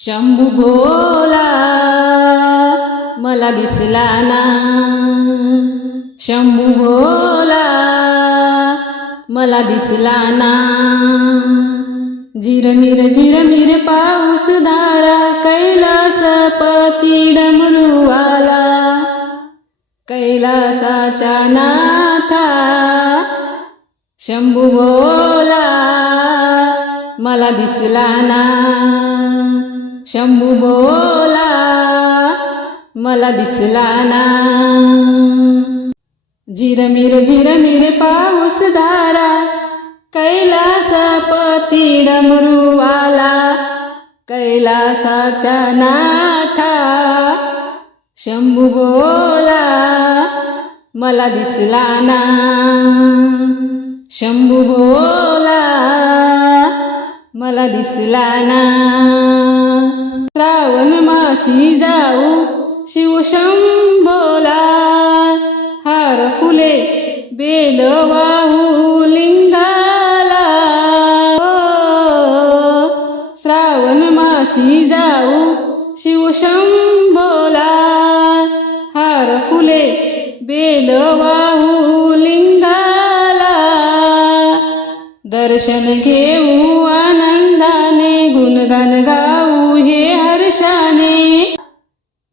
शंभू भोला मला दिसला ना. शंभू भोला मला दिसला ना. झिरमिर झिरमिर पाऊस धारा कैलास पती डमरुवाला कैलासाच्या नाथा शंभू बोला मला दिसला ना. शंभू बोला मला दिसला ना. जिरमिर जिरमिर पाऊस धारा कैलासा पती डमरूवाला कैलासाच्या नाथा. शंभू बोला मला दिसला ना. शंभू बोला मला दिसला ना. मासी जाऊ शिवशंभोला हार फुले बेल वाहू लिंगाला. ओ, श्रावण माशी जाऊ शिवशंभोला हार फुले बेल वाहू लिंगाला. दर्शन घेऊ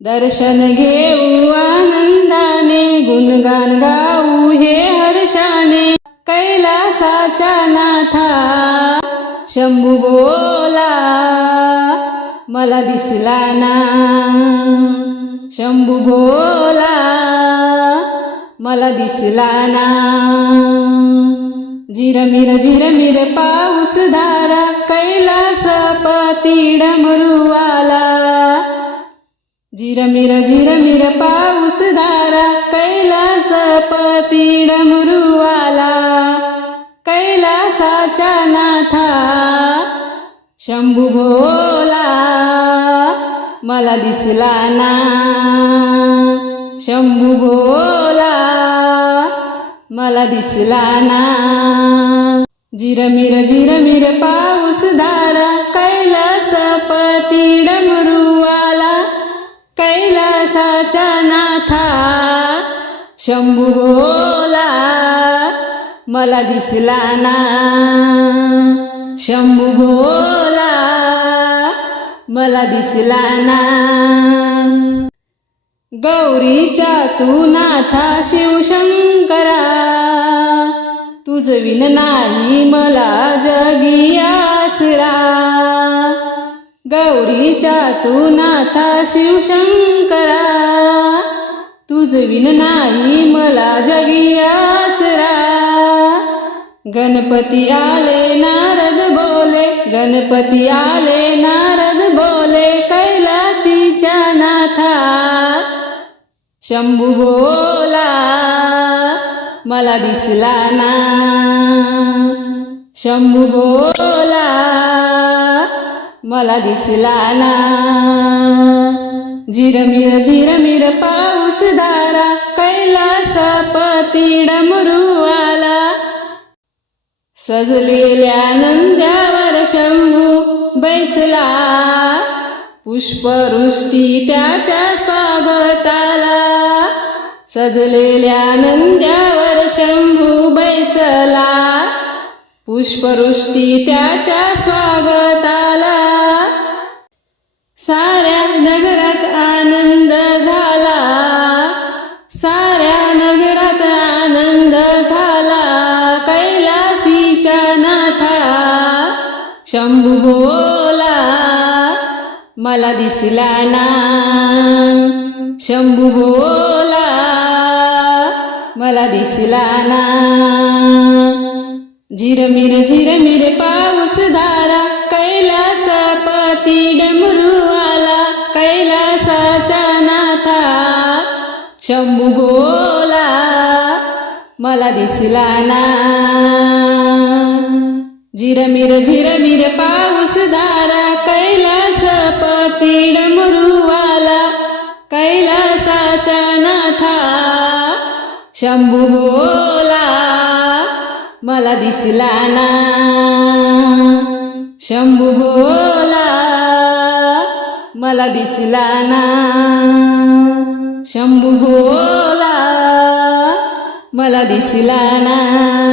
दर्शन घेऊ आनंदाने गुणगान गाऊ हे हर्षाने. कैलासाचा नाथा शंभू बोला मला दिसला ना. शंभू बोला मला दिसला ना. झिरमिर झिरमिर पाऊस धारा कैलास पाती डमरुवाला झिरमिर झिरमिर पाऊस धारा कैलास पती डमरुवाला कैलासाचा नाथा शंभू भोला मला दिसला ना शंभू भोला मला दिसला ना. झिरमिर झिरमिर पाऊस धारा कैलास पती शंभू बोला मला दिसला ना. शंभू बोला मला दिसला ना. गौरीच्या तू नाथा शिवशंकरा तुझ विन नाही मला जगी आसरा. गौरीच्या तू नाथा शिवशंकरा तुझ विन नाही मला जगी आसरा. गणपती आले नारद बोले. गणपती आले नारद बोले. कैलासीच्या नाथा. शंभू बोला मला दिसला ना. शंभू बोला मला दिसला ना. झिरमिर झिरमिर पाऊस धारा कैलास पती आला सजलेल्या नंद्यावर शंभू बैसला. पुष्पवृष्टी त्याच्या स्वागताला. सजलेल्या नंद्यावर शंभू बैसला. पुष्पवृष्टी त्याच्या स्वागताला. साऱ्या नगरात आनंद झाला. साऱ्या नगरात आनंद झाला. कैलासीच्या नाथा शंभू बोला मला दिसला ना. शंभू बोला मला दिसला ना. झिरमिर झिरमिर पाऊस धारा कैलास डमरू शंभू भोला मला दिसला ना. झिरमिर झिरमिर पाऊस धारा कैलास पतीड मुरुवाला कैलासाच्या नाथा. शंभू बोला मला दिसला ना. शंभू बोला मला दिसला ना. शंभू भोला मला दिसला ना.